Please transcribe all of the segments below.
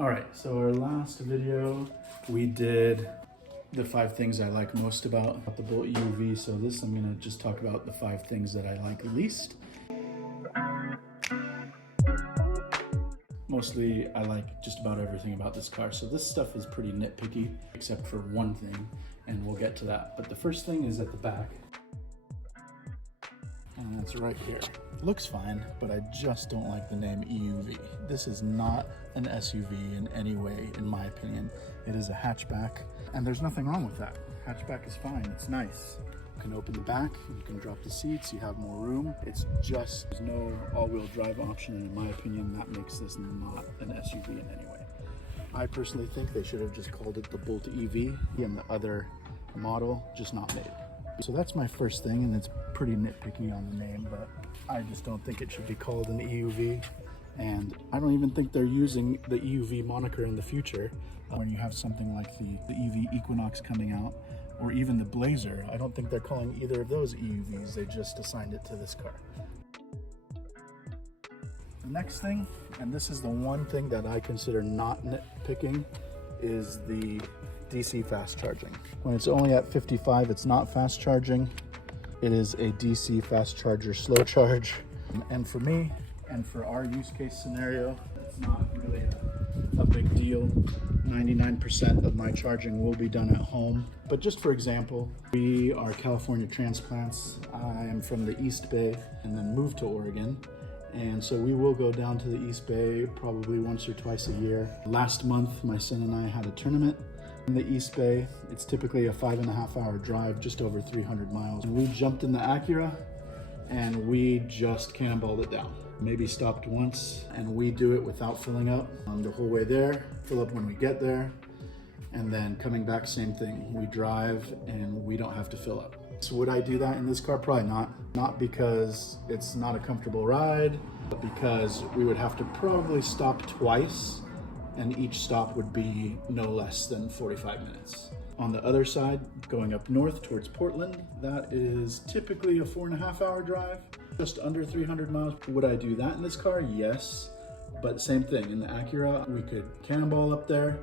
All right, so our last video, we did the 5 things I like most about the Bolt EUV. So this, I'm gonna just talk about the 5 things that I like least. Mostly, I like just about everything about this car. So this stuff is pretty nitpicky, except for one thing, and we'll get to that. But the first thing is at the back. And that's right here. It looks fine, but I just don't like the name EUV. This is not an SUV in any way, in my opinion. It is a hatchback, and there's nothing wrong with that. Hatchback is fine, it's nice. You can open the back, you can drop the seats, you have more room. It's just, there's no all-wheel drive option, and in my opinion, that makes this not an SUV in any way. I personally think they should have just called it the Bolt EV, and the other model just not made. So that's my first thing, and it's pretty nitpicky on the name, but I just don't think it should be called an EUV. And I don't even think they're using the EUV moniker in the future. When you have something like the EV Equinox coming out, or even the Blazer, I don't think they're calling either of those EUVs. They just assigned it to this car. The next thing, and this is the one thing that I consider not nitpicking, is the DC fast charging. When it's only at 55, it's not fast charging. It is a DC fast charger slow charge. And for me, and for our use case scenario, it's not really a big deal. 99% of my charging will be done at home. But just for example, we are California transplants. I am from the East Bay and then moved to Oregon. And so we will go down to the East Bay probably once or twice a year. Last month, my son and I had a tournament in the East Bay. It's typically a 5.5-hour drive, just over 300 miles. We jumped in the Acura and we just cannonballed it down. Maybe stopped once, and we do it without filling up the whole way there, fill up when we get there, and then coming back, same thing. We drive and we don't have to fill up. So would I do that in this car? Probably not. Not because it's not a comfortable ride, but because we would have to probably stop twice, and each stop would be no less than 45 minutes. On the other side, going up north towards Portland, that is typically a 4.5-hour drive, just under 300 miles. Would I do that in this car? Yes, but same thing. In the Acura, we could cannonball up there,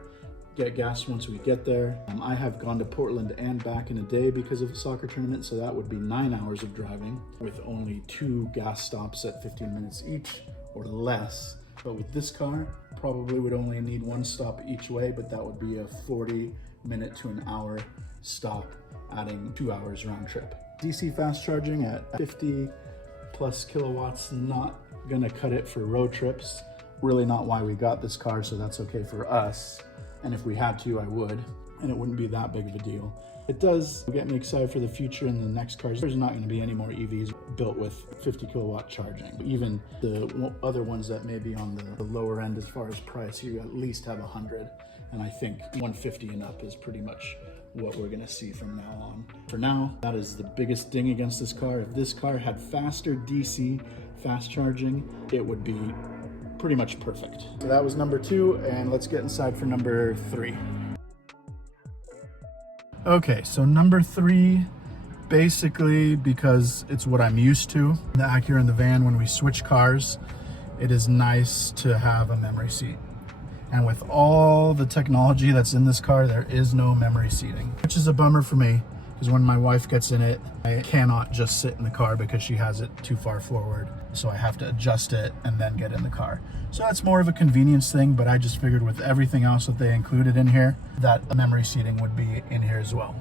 get gas once we get there. I have gone to Portland and back in a day because of a soccer tournament, so that would be 9 hours of driving with only 2 gas stops at 15 minutes each or less. But with this car, probably would only need 1 stop each way, but that would be a 40-minute to an hour stop, adding 2 hours round trip. DC fast charging at 50 plus kilowatts, not gonna cut it for road trips. Really not why we got this car, so that's okay for us. And if we had to, I would, and it wouldn't be that big of a deal. It does get me excited for the future in the next cars. There's not gonna be any more EVs built with 50 kilowatt charging. Even the other ones that may be on the lower end as far as price, you at least have 100. And I think 150 and up is pretty much what we're gonna see from now on. For now, that is the biggest ding against this car. If this car had faster DC fast charging, it would be pretty much perfect. So that was number 2, and let's get inside for number 3. Okay, so number 3, basically because it's what I'm used to. The Acura and the van, when we switch cars, it is nice to have a memory seat. And with all the technology that's in this car, there is no memory seating, which is a bummer for me, because when my wife gets in it, I cannot just sit in the car because she has it too far forward. So I have to adjust it and then get in the car. So that's more of a convenience thing, but I just figured with everything else that they included in here, that a memory seating would be in here as well.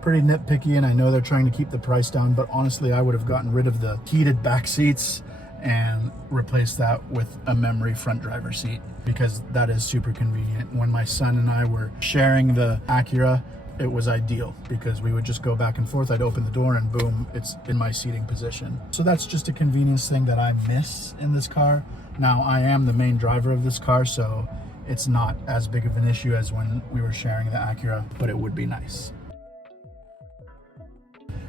Pretty nitpicky, and I know they're trying to keep the price down, but honestly, I would have gotten rid of the heated back seats and replaced that with a memory front driver seat, because that is super convenient. When my son and I were sharing the Acura, it was ideal because we would just go back and forth. I'd open the door and boom, it's in my seating position. So that's just a convenience thing that I miss in this car. Now, I am the main driver of this car, so it's not as big of an issue as when we were sharing the Acura, but it would be nice.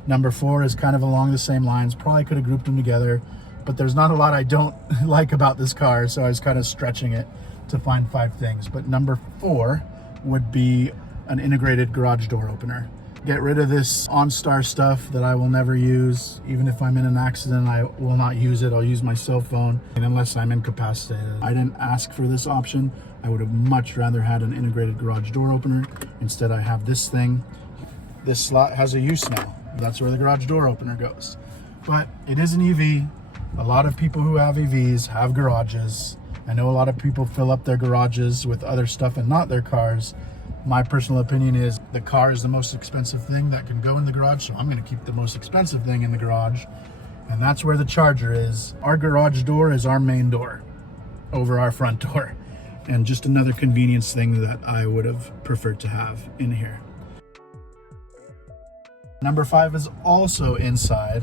Number 4 is kind of along the same lines. Probably could have grouped them together, but there's not a lot I don't like about this car, so I was kind of stretching it to find 5 things. But number 4 would be an integrated garage door opener. Get rid of this OnStar stuff that I will never use. Even if I'm in an accident, I will not use it. I'll use my cell phone, and unless I'm incapacitated. I didn't ask for this option. I would have much rather had an integrated garage door opener. Instead, I have this thing. This slot has a use now. That's where the garage door opener goes. But it is an EV. A lot of people who have EVs have garages. I know a lot of people fill up their garages with other stuff and not their cars. My personal opinion is the car is the most expensive thing that can go in the garage, so I'm going to keep the most expensive thing in the garage, and that's where the charger is. Our garage door is our main door over our front door, and just another convenience thing that I would have preferred to have in here. Number 5 is also inside,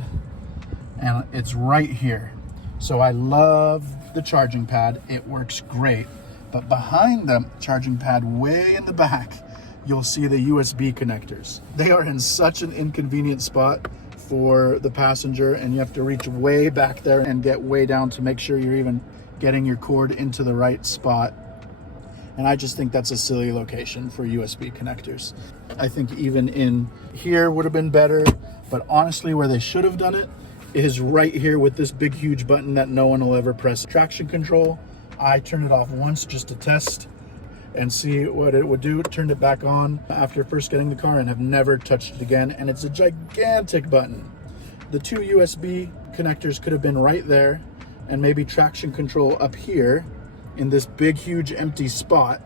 and it's right here. So I love the charging pad. It works great. But behind the charging pad, way in the back, you'll see the USB connectors. They are in such an inconvenient spot for the passenger, and you have to reach way back there and get way down to make sure you're even getting your cord into the right spot. And I just think that's a silly location for USB connectors. I think even in here would have been better, but honestly, where they should have done it is right here with this big, huge button that no one will ever press. Traction control. I turned it off once just to test and see what it would do. Turned it back on after first getting the car and have never touched it again. And it's a gigantic button. The 2 USB connectors could have been right there, and maybe traction control up here in this big, huge empty spot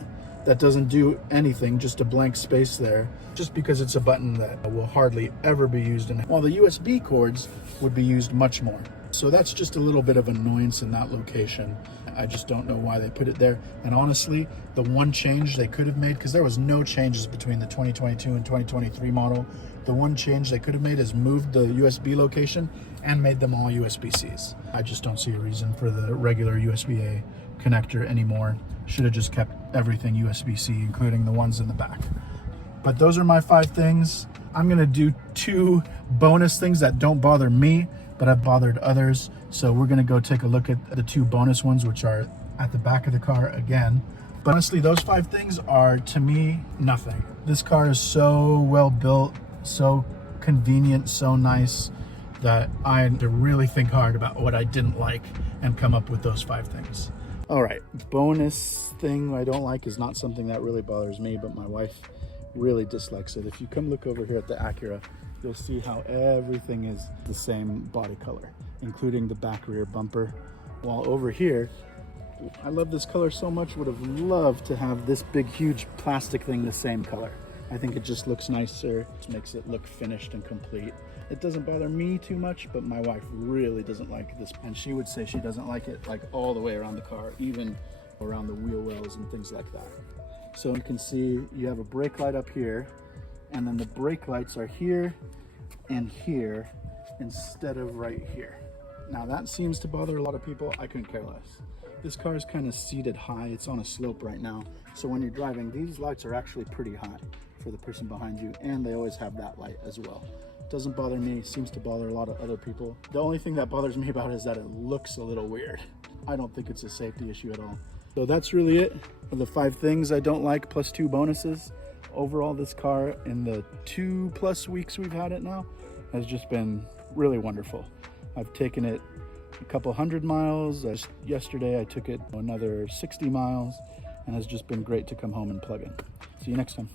that doesn't do anything, just a blank space there, just because it's a button that will hardly ever be used. While the USB cords would be used much more. So that's just a little bit of annoyance in that location. I just don't know why they put it there. And honestly, the one change they could have made, because there was no changes between the 2022 and 2023 model, the one change they could have made is moved the USB location and made them all USB-Cs. I just don't see a reason for the regular USB-A connector anymore. Should have just kept everything USB-C, including the ones in the back. But those are my 5 things. I'm gonna do 2 bonus things that don't bother me, but have bothered others. So we're gonna go take a look at the 2 bonus ones, which are at the back of the car again. But honestly, those 5 things are, to me, nothing. This car is so well built, so convenient, so nice, that I had to really think hard about what I didn't like and come up with those 5 things. All right, bonus thing I don't like is not something that really bothers me, but my wife really dislikes it. If you come look over here at the Acura, you'll see how everything is the same body color, including the back rear bumper. While over here, I love this color so much, would have loved to have this big, huge plastic thing the same color. I think it just looks nicer, it makes it look finished and complete. It doesn't bother me too much, but my wife really doesn't like this. And she would say she doesn't like it like all the way around the car, even around the wheel wells and things like that. So you can see you have a brake light up here, and then the brake lights are here and here instead of right here. Now that seems to bother a lot of people. I couldn't care less. This car is kind of seated high. It's on a slope right now. So when you're driving, these lights are actually pretty high for the person behind you, and they always have that light as well. Doesn't bother me, seems to bother a lot of other people. The only thing that bothers me about it is that it looks a little weird. I don't think it's a safety issue at all. So that's really it for the 5 things I don't like, plus 2 bonuses. Overall, this car in the 2+ weeks we've had it now has just been really wonderful. I've taken it a couple 100 miles. Just yesterday I took it another 60 miles, and it's just been great to come home and plug in. See you next time.